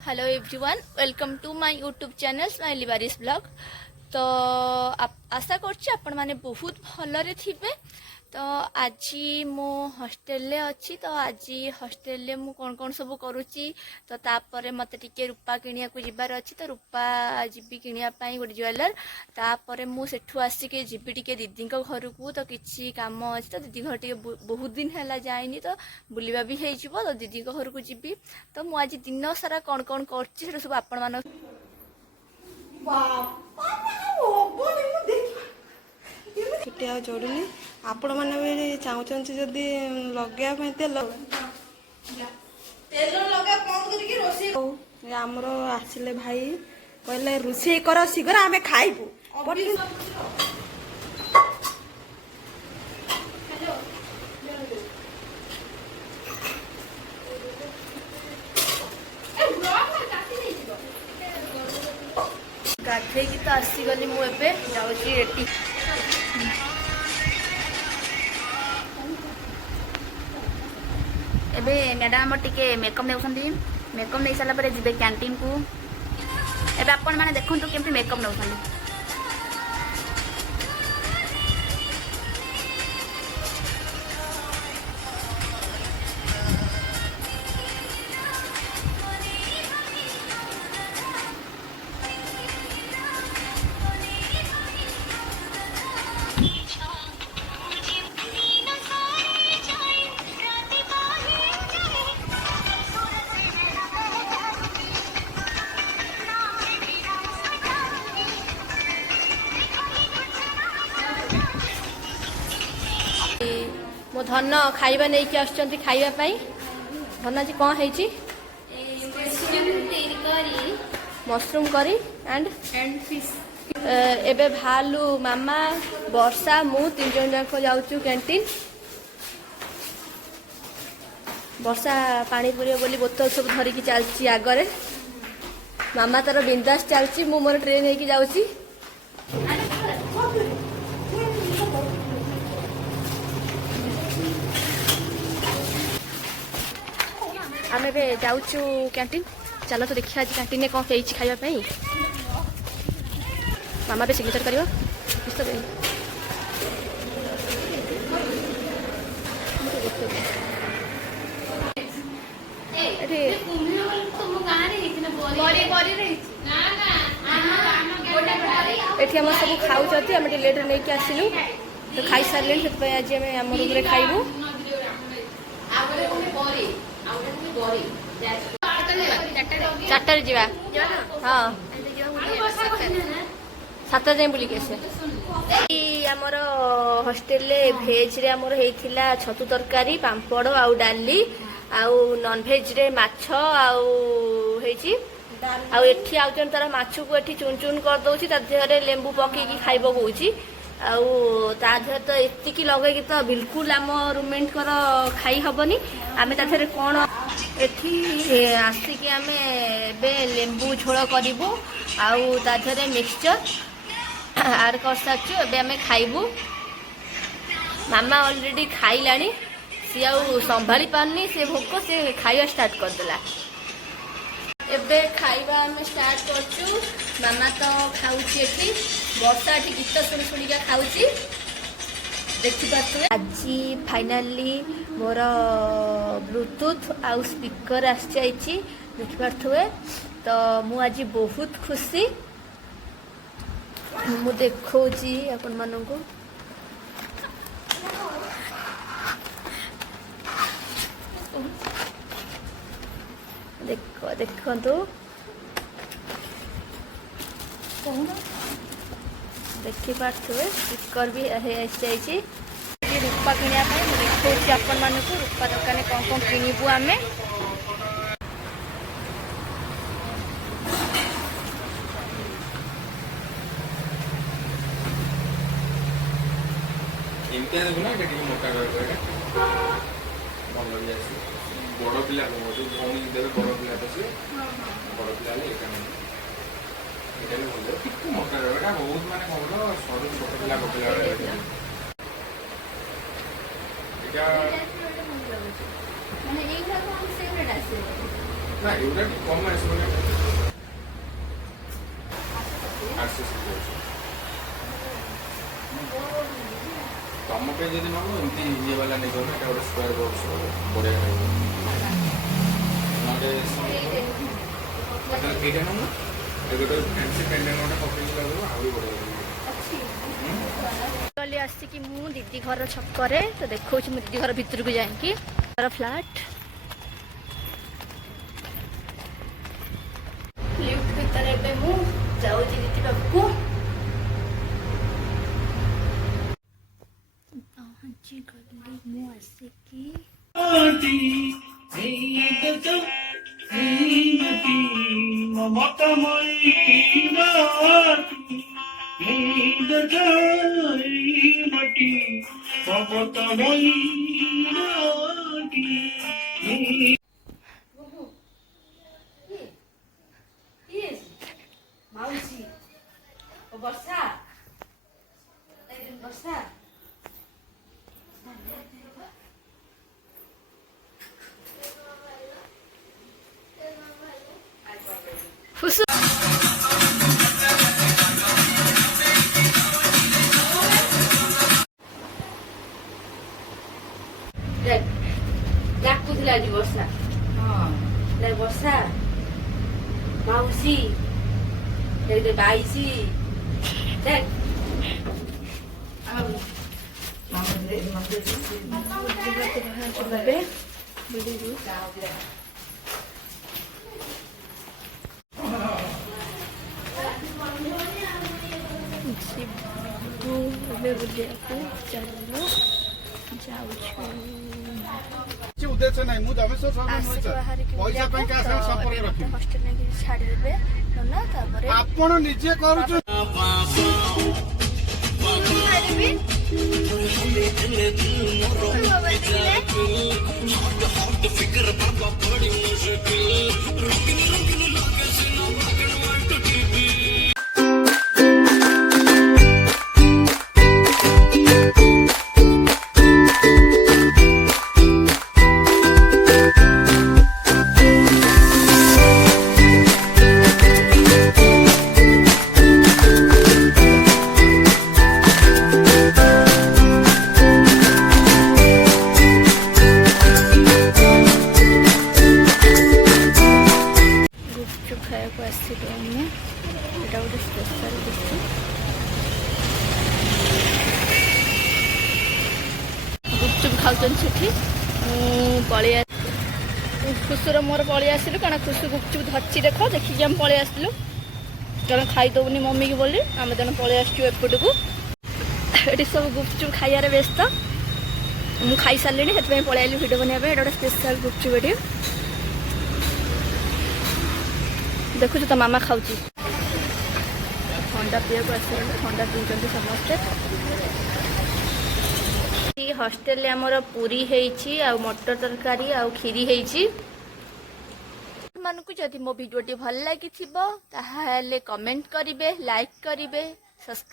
Hello everyone welcome to my YouTube channel smiley Barish blog. तो आशा करछि आपण माने बहुत भलरे थिबे। तो आज मु हॉस्टेल ले अच्छी तो आज हॉस्टेल ले मु कौन कौन सब करूची तो तापर मते टिके रूपा किनिया को जिबार अच्छी तो रूपा जिबी किनिया पई गोटे ज्वेलर तापर मु सेठु आसी के जिबी टिके दीदी घर को तो किछि काम अछि तो दीदी घर टिके बहुत दिन हैला जाइनी तो बुलिबा भी हे जिवो तो दीदी घर को जिबी। तो मु आज दिन सारा कौन कौन करछि से सब आपण मान छुट्टिया जोड़ुनी आपण मैंने भी चाहूँ जदि लगे तेल आमर आसिले भाई कहले रोषे कर शीघ्र आम खाइबू गाधे तो आसीगली मुझे जाऊँगी रेडी। एबे मैडम टिके मेकअप नौकरी मेकअप नहीं सारा पर जी कैंटीन को एबे आपण माने देखंतु केमती मेकअप नौकरी। मो धन खाइबा नहीं कि आछंती खाइबा पई धन जी कौन है मशरूम करी एंड फिश। एबे भालू मामा वर्षा मु तीन जन जाक जाउछु कैंटीन। वर्षा पानी पुरियो बोली बोतल सब धरिकी चलची आगरे मामा तार बिंदास चलची मु मोर ट्रेन हेकी जाउची। आम ए जाऊँ कैंटीन चलो तो देखिए आज कैंटीन में कौन खाइबा मामा भी सिग्नेचर कर एठी हम सब खाऊँ आम लेट नहीं आसिलु तो खाई सारे से आज आम रूम में खाइबू। चार जा हाँ सात जाए बुलिक आमर हॉस्टेल भेज रे आमर होइथिला छतु तरकारी पांपड़ आउ डाली आउ नॉन भेज रे माछ आउ हेची आउ एठी आउचन तार माछ को एठी चुन चुन कर दउची ता देहरे लेंबू पकेकी खाइबो कहूची आउ ता देह तो एतिकी लगेकी तो बिल्कुल आम रूममेट कर खाई हबनी आमे ता देहरे कोन एठी आसिकी आमे बे लेंबू झोल करिबू आउ ता देहरे मिक्सचर आर कर साचु एबे आमे खाइबू। मामा ऑलरेडी खाइलानी सी आउ संभाली पारनी से भोक से खाइबा स्टार्ट कर देला। एबे खाइबा आमे स्टार्ट करचु मामा तो खाउची एठी वर्षा एठी गीत सुनी सुनी का खाउची देखिपारे। आज फाइनाली मोर ब्लूटूथ आउ स्पीकर आसी देखिपारे तो मु आज बहुत खुशी मु देखौची अपन माननको देखो देखंतु देखिपारे स्पीकर भी आसी रूपा किनिया देखौची आपण माननको रूपा दुकान कौन कौन किनिबू आमे। एमती देखुना ये मोटा कर भल भी आस बड़ पिला जो भौणी देवे बड़ पिला तो सी बड़ पिला ये मोटा रहा बहुत माने कौन सर छोट पिला पकड़ा মানে এইগুলো কোন ফেভারিট আছে ନା ଏଗୁଡ଼ା କମ୍ ଆସିବ ନା ଆକ୍ସେସ୍ ତମ ପାଇଁ ଯଦି ନବ ଏମିତି ଇଏ ବାଲା ନେଇଯିବ ନା, ଏଇଟା ଗୋଟେ ସ୍କୋୟାର ବକ୍ସ ବଢ଼ିଆ ରହିବ। ନହେଲେ ଏଇଟା ନୁହଁ ଏବେ ଗୋଟେ ଫ୍ୟାନ୍ସି ପେଣ୍ଡେଣ୍ଟ ଗୋଟେ ପକେଇକି ଲଗାଇବ ଆହୁରି ବଢ଼ିଆ ଲାଗିବ। ଗଲି ଆସିକି ମୁଁ ଦିଦି ଘର ଛକରେ ତ ଦେଖଉଛି ମୁଁ ଦିଦି ଘର ଭିତରକୁ ଯାଇକି ତାର ଫ୍ଲାଟ୍ ଲିଫ୍ଟ ଭିତରେ ଏବେ ମୁଁ ଯାଉଛି ଦିଦି ପାଖକୁ। ଗଲି ମୁଁ ଆସିକି ମାଉସୀ ବର୍ଷା ବର୍ଷା ଫୁସୁ ଡାକୁଥିଲା ଆଜି ବର୍ଷା। ହଁ ବର୍ଷା ମାଉସୀ ବାଇଶି ବୁଲିବାକୁ ଚାଲିଲୁ ଯାଉଛୁ। ଉଦ୍ଦେଶ୍ୟ ନାହିଁ ମୁଁ ଆସିକି ବାହାରିକି ପଇସା ପାଇଁ କାହା ସାଙ୍ଗେ ସମ୍ପର୍କ ରଖିବି। ହଷ୍ଟେଲ ନେଇକି ଛାଡ଼ିଦେବେ ନା ତାପରେ ଆପଣ ନିଜେ କରୁଛନ୍ତି। ଖାଇବାକୁ ଆସିଲୁ ଆମେ। ଏଇଟା ଗୋଟେ ସ୍ପେଶାଲ ଗୁପଚୁପ ଖାଉଛନ୍ତି ସେଠି। ମୁଁ ପଳେଇ ଖୁସୁର ମୋର ପଳେଇ ଆସିଲୁ କାରଣ ଖୁସୁ ଗୁପଚୁପ ଧରିଛି ଦେଖ ଦେଖିକି ଆମେ ପଳେଇ ଆସିଲୁ କାରଣ ଖାଇଦେବୁନି ମମିକି ବୋଲି ଆମେ ତେଣୁ ପଳେଇ ଆସିଛୁ ଏପଟକୁ। ଏଠି ସବୁ ଗୁପଚୁପ ଖାଇବାରେ ବ୍ୟସ୍ତ। ମୁଁ ଖାଇସାରିଲିଣି ସେଥିପାଇଁ ପଳେଇ ଆସିଲି ଭିଡ଼ିଓ ବନେଇବା ପାଇଁ। ଏଇଟା ଗୋଟେ ସ୍ପେଶାଲ ଗୁପଚୁପ ଏଠି ଦେଖୁଛୁ ତ ମାମା ଖାଉଛି। ଥଣ୍ଡା ପିଇବାକୁ ଆସିଲେ ଥଣ୍ଡା ପିଉଛନ୍ତି ସମସ୍ତେ। ହଷ୍ଟେଲରେ ଆମର ପୁରୀ ହେଇଛି ଆଉ ମଟର ତରକାରୀ ଆଉ କ୍ଷୀରି ହେଇଛି। ମାନଙ୍କୁ ଯଦି ମୋ ଭିଡ଼ିଓଟି ଭଲ ଲାଗିଥିବ ତାହେଲେ କମେଣ୍ଟ କରିବେ, ଲାଇକ୍ କରିବେ, ସବସ୍କ୍ରାଇବ୍